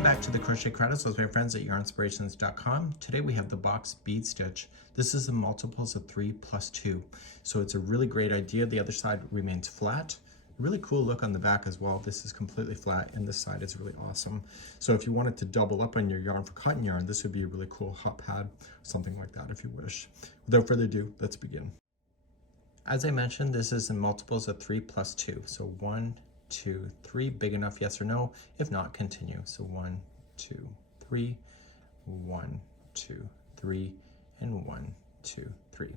Welcome back to the Crochet Credits with my friends at yarnspirations.com. Today we have the boxed bead stitch. This is in multiples of 3 plus 2. So it's a really great idea. The other side remains flat. Really cool look on the back as well. This is completely flat and this side is really awesome. So if you wanted to double up on your yarn for cotton yarn, this would be a really cool hot pad, something like that if you wish. Without further ado, let's begin. As I mentioned, this is in multiples of 3 plus 2. So 1, 2, 3, big enough, yes or no? If not, continue. So 1, 2, 3, 1, 2, 3, and 1, 2, 3.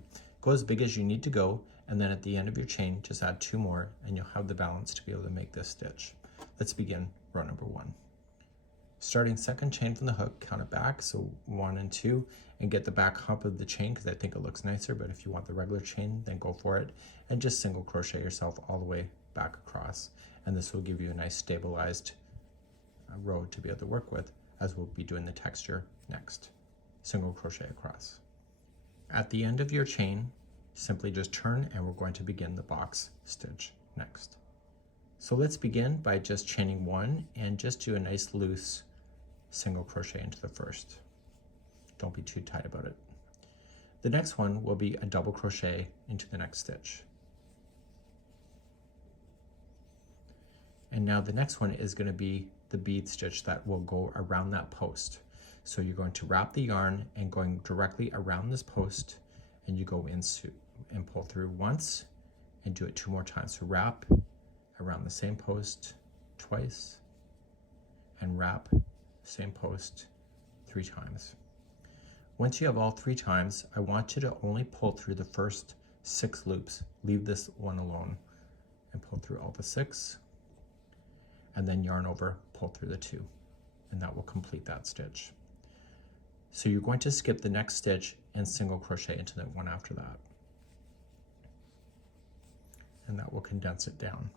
Go as big as you need to go, and then at the end of your chain, just add 2 more, and you'll have the balance to be able to make this stitch. Let's begin row number 1. Starting second chain from the hook, count it back, so 1 and 2, and get the back hump of the chain because I think it looks nicer, but if you want the regular chain, then go for it, and just single crochet yourself all the way back across. And this will give you a nice stabilized row to be able to work with, as we'll be doing the texture next. Single crochet across. At the end of your chain, simply just turn and we're going to begin the box stitch next. So let's begin by just chaining 1 and just do a nice loose single crochet into the first. Don't be too tight about it. The next one will be a double crochet into the next stitch. And now the next one is going to be the bead stitch that will go around that post. So you're going to wrap the yarn and going directly around this post, and you go into and pull through once and do it 2 more times. So wrap around the same post twice and wrap same post 3 times. Once you have all 3 times, I want you to only pull through the first 6 loops. Leave this one alone and pull through all the 6. And then yarn over, pull through the 2, and that will complete that stitch. So you're going to skip the next stitch and single crochet into the one after that. And that will condense it down.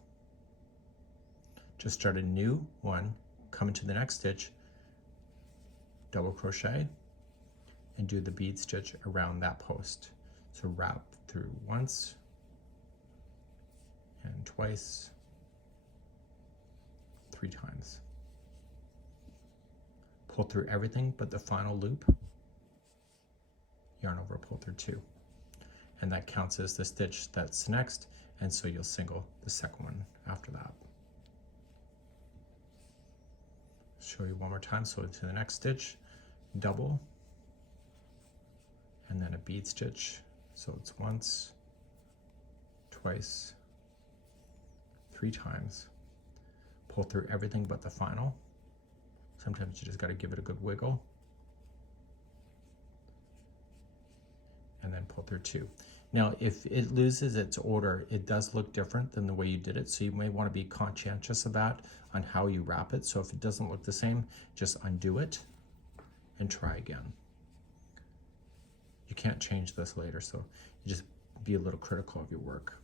Just start a new one, come into the next stitch, double crochet, and do the bead stitch around that post. So wrap through once and twice, 3 times. Pull through everything but the final loop, yarn over, pull through 2. And that counts as the stitch that's next, and so you'll single the second one after that. Show you one more time, so into the next stitch, double, and then a bead stitch. So it's once, twice, 3 times. Pull through everything but the final. Sometimes you just got to give it a good wiggle. And then pull through 2. Now, if it loses its order, it does look different than the way you did it. So you may want to be conscientious of that on how you wrap it. So if it doesn't look the same, just undo it and try again. You can't change this later, so you just be a little critical of your work.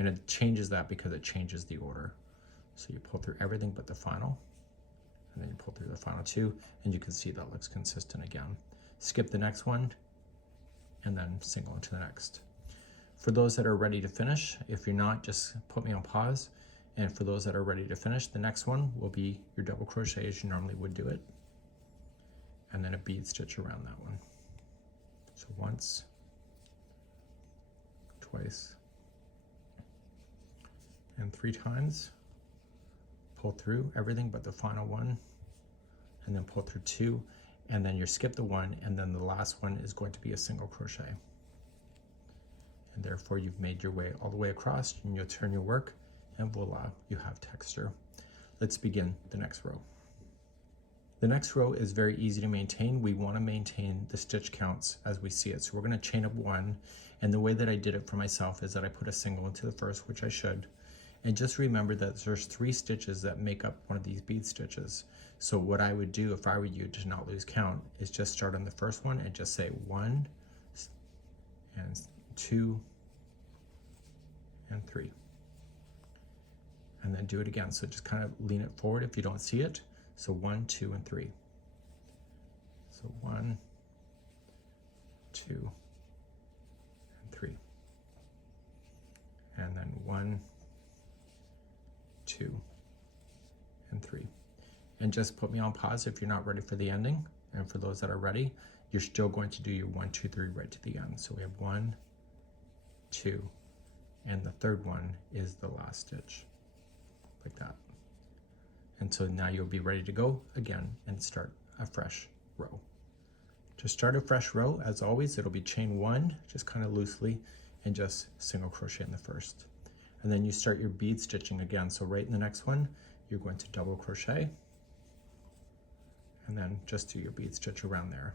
And it changes that because it changes the order. So you pull through everything but the final, and then you pull through the final 2, and you can see that looks consistent again. Skip the next one, and then single into the next. For those that are ready to finish, if you're not, just put me on pause. And for those that are ready to finish, the next one will be your double crochet as you normally would do it, and then a bead stitch around that one. So once, twice, and 3 times. Pull through everything but the final one, and then pull through 2, and then you skip the 1, and then the last one is going to be a single crochet. And therefore you've made your way all the way across, and you'll turn your work, and voila, you have texture. Let's begin the next row. The next row is very easy to maintain. We want to maintain the stitch counts as we see it. So we're going to chain up 1, and the way that I did it for myself is that I put a single into the first, which I should. And just remember that there's 3 stitches that make up one of these bead stitches. So what I would do if I were you to not lose count is just start on the first one and just say 1 and 2 and 3. And then do it again. So just kind of lean it forward if you don't see it. So 1, 2, and 3. So 1, 2, and 3. And then 1, 2, and 3. and just put me on pause if you're not ready for the ending. And for those that are ready, you're still going to do your 1, 2, 3 right to the end. So we have 1, 2, and the third one is the last stitch, like that. And so now you'll be ready to go again and start a fresh row. To start a fresh row, as always, it'll be chain 1, just kind of loosely, and just single crochet in the first. And then you start your bead stitching again. So right in the next one, you're going to double crochet, and then just do your bead stitch around there.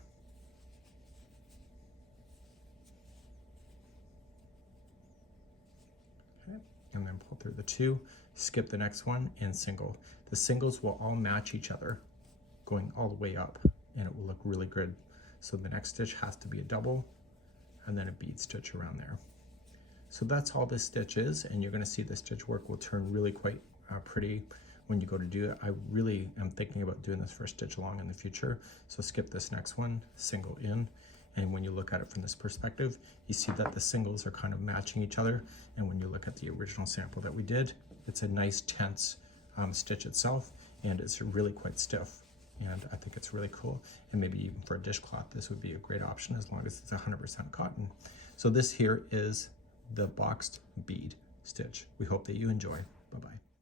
Okay. And then pull through the 2, skip the next one, and single. The singles will all match each other, going all the way up, and it will look really good. So the next stitch has to be a double, and then a bead stitch around there. So that's all this stitch is, and you're going to see the stitch work will turn really quite pretty when you go to do it. I really am thinking about doing this for a stitch along in the future. So skip this next one, single in, and when you look at it from this perspective, you see that the singles are kind of matching each other. And when you look at the original sample that we did, it's a nice tense stitch itself, and it's really quite stiff. And I think it's really cool. And maybe even for a dishcloth, this would be a great option as long as it's 100% cotton. So this here is the boxed bead stitch. We hope that you enjoy. Bye-bye.